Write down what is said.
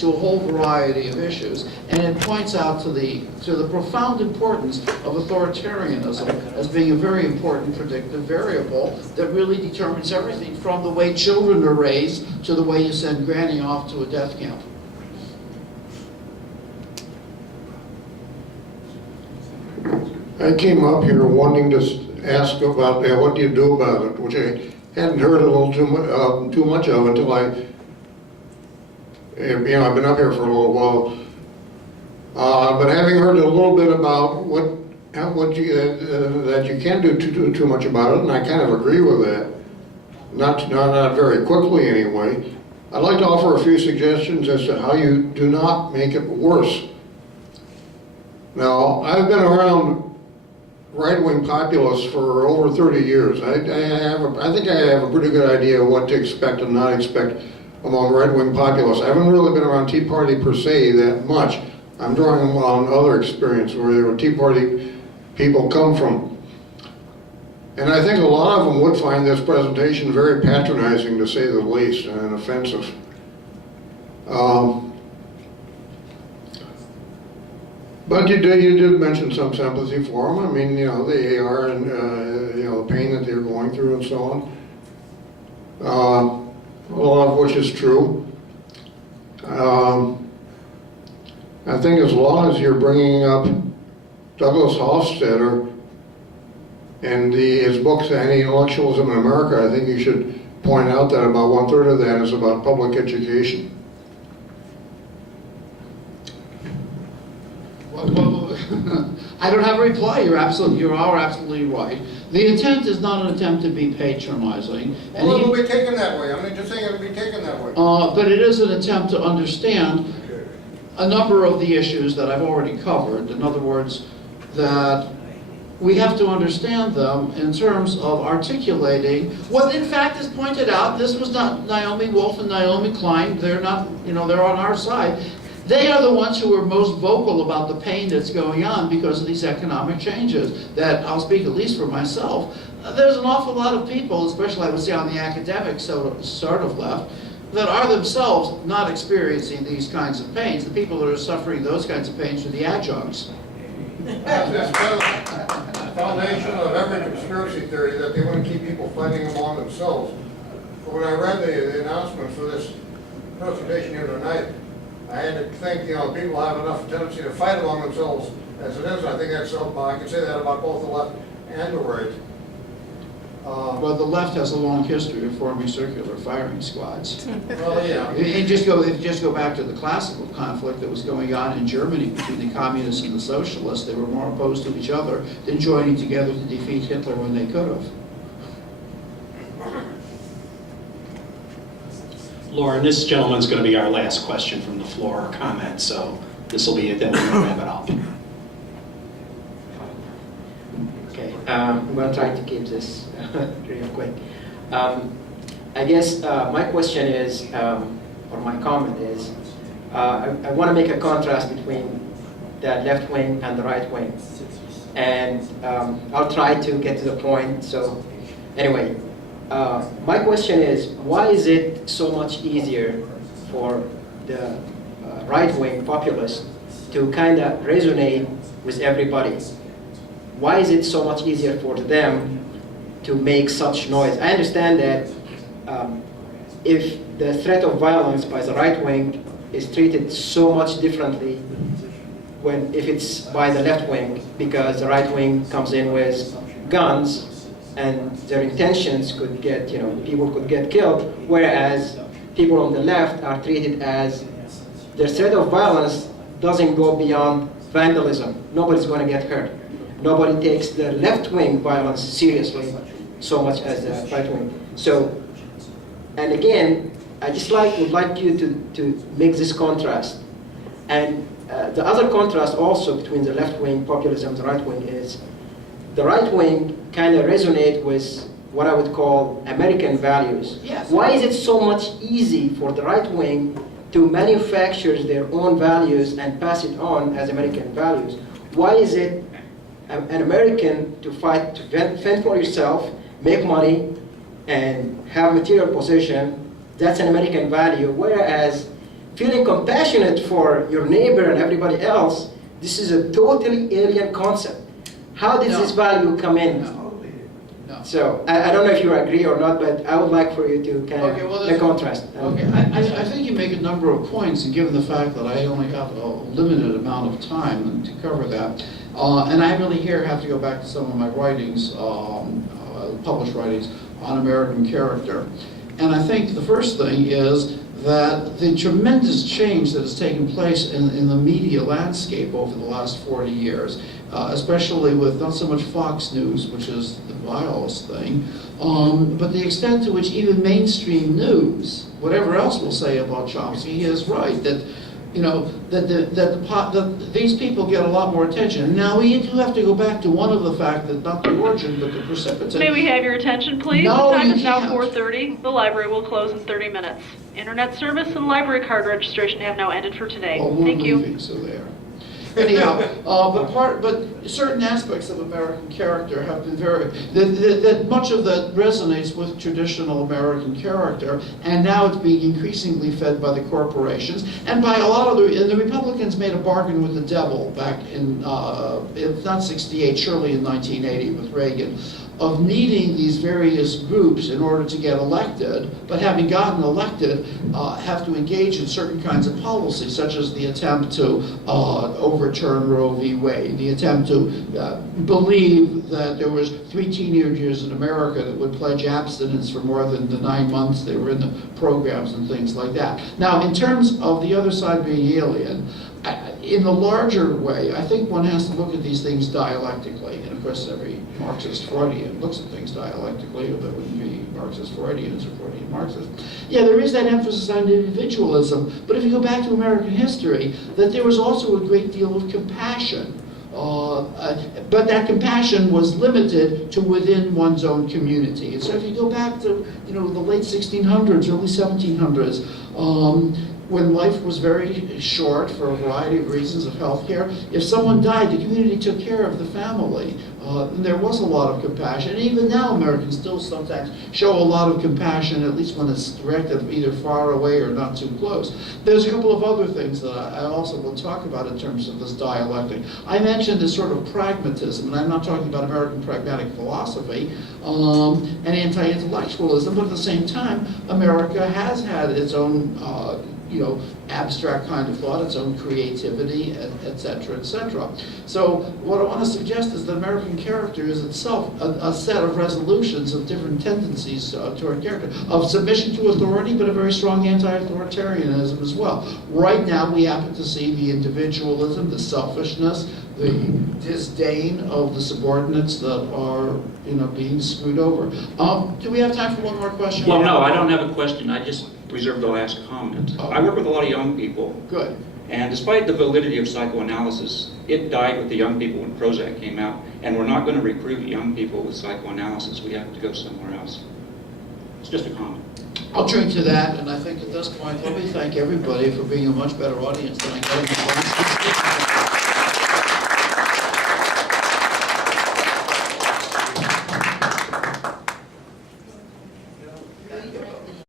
to a whole variety of issues, and it points out to the profound importance of authoritarianism as being a very important predictive variable that really determines everything from the way children are raised to the way you send granny off to a death camp. I came up here wanting to ask about what do you do about it, which I hadn't heard a little too much of until I've been up here for a little while. But having heard a little bit about that you can't do too much about it, and I kind of agree with that. Not very quickly anyway. I'd like to offer a few suggestions as to how you do not make it worse. Now, I've been around right-wing populists for over 30 years. I think I have a pretty good idea of what to expect and not expect among right-wing populists. I haven't really been around Tea Party per se that much. I'm drawing on other experience where the Tea Party people come from. And I think a lot of them would find this presentation very patronizing, to say the least, and offensive. But you did mention some sympathy for them. I mean, they are, and the pain that they're going through and so on. A lot of which is true. I think as long as you're bringing up Douglas Hofstadter and his books, Anti-Intellectualism in America, I think you should point out that about 1/3 of that is about public education. Well, I don't have a reply. You are absolutely right. The intent is not an attempt to be patronizing. And Well, it'll be taken that way. I'm just saying it'll be taken that way. But it is an attempt to understand a number of the issues that I've already covered. In other words, that we have to understand them in terms of articulating what in fact is pointed out. This was not Naomi Wolf and Naomi Klein. They're not, they're on our side. They are the ones who are most vocal about the pain that's going on because of these economic changes that I'll speak at least for myself. There's an awful lot of people, especially I would say on the academic sort of left, that are themselves not experiencing these kinds of pains. The people that are suffering those kinds of pains are the adjuncts. That's the foundation of every conspiracy theory, that they want to keep people fighting among themselves. But when I read the announcement for this presentation here tonight, I had to think, people have enough tendency to fight among themselves as it is. I think that's, I can say that about both the left and the right. Well, the left has a long history of forming circular firing squads. Well, yeah. If you just go back to the classical conflict that was going on in Germany between the communists and the socialists, they were more opposed to each other than joining together to defeat Hitler when they could have. Lauren, this gentleman's going to be our last question from the floor or comment, so this will be it, then we're going to wrap it up. Okay, I'm going to try to keep this real quick. I guess my question is, or my comment is, I want to make a contrast between the left wing and the right wing. And I'll try to get to the point. So anyway, my question is, why is it so much easier for the right-wing populists to kind of resonate with everybody? Why is it so much easier for them to make such noise? I understand that if the threat of violence by the right wing is treated so much differently if it's by the left wing, because the right wing comes in with guns and their intentions could get, people could get killed, whereas people on the left are treated as their threat of violence doesn't go beyond vandalism. Nobody's going to get hurt. Nobody takes the left-wing violence seriously so much as the right-wing. So, and again, I just would like you to make this contrast. And the other contrast also between the left-wing populism and the right-wing is the right-wing kind of resonate with what I would call American values. Yes. Why is it so much easy for the right-wing to manufacture their own values and pass it on as American values? Why is it an American to fight, to fend for yourself, make money, and have material possession? That's an American value, whereas feeling compassionate for your neighbor and everybody else, this is a totally alien concept. How did this value come in? No. So, I don't know if you agree or not, but I would like for you to kind Okay, well, of the contrast. Okay, I think you make a number of points, and given the fact that I only have a limited amount of time to cover that, and I really here have to go back to some of my writings, published writings on American character. And I think the first thing is that the tremendous change that has taken place in the media landscape over the last 40 years, especially with not so much Fox News, which is the vilest thing, but the extent to which even mainstream news, whatever else we'll say about Chomsky, he is right, that you know, that these people get a lot more attention. Now, we do have to go back to one of the fact that, not the origin, but the precipitant. May we have your attention, please? No, the time you is now can't. 4:30. The library will close in 30 minutes. Internet service and library card registration have now ended for today. Well, we're Thank you. leaving, so there. Anyhow, but certain aspects of American character have been that much of that resonates with traditional American character, and now it's being increasingly fed by the corporations and by a lot of and the Republicans made a bargain with the devil back in, if not 68, surely in 1980 with Reagan, of needing these various groups in order to get elected, but having gotten elected, have to engage in certain kinds of policies, such as the attempt to overturn Roe v. Wade, the attempt to believe that there was 3 teenagers in America that would pledge abstinence for more than the 9 months they were in the programs and things like that. Now, in terms of the other side being alien, in the larger way, I think one has to look at these things dialectically. And of course, every Marxist Freudian looks at things dialectically, or there wouldn't be Marxist Freudians or Freudian Marxists. Yeah, there is that emphasis on individualism, but if you go back to American history, that there was also a great deal of compassion. But that compassion was limited to within one's own community. And so if you go back to, you know, the late 1600s, early 1700s, when life was very short for a variety of reasons of health care, if someone died, the community took care of the family. And there was a lot of compassion. And even now, Americans still sometimes show a lot of compassion, at least when it's directed either far away or not too close. There's a couple of other things that I also will talk about in terms of this dialectic. I mentioned this sort of pragmatism, and I'm not talking about American pragmatic philosophy and anti-intellectualism, but at the same time, America has had its own you know, abstract kind of thought, its own creativity, et cetera, et cetera. So what I want to suggest is that American character is itself a set of resolutions of different tendencies toward character, of submission to authority, but a very strong anti-authoritarianism as well. Right now, we happen to see the individualism, the selfishness, the disdain of the subordinates that are, you know, being screwed over. Do we have time for one more question? Well, no, I don't have a question. I just reserved the last comment. Oh. I work with a lot of young people. Good. And despite the validity of psychoanalysis, it died with the young people when Prozac came out. And we're not going to recruit young people with psychoanalysis. We have to go somewhere else. It's just a comment. I'll drink to that, and I think at this point, let me thank everybody for being a much better audience than I got in the last.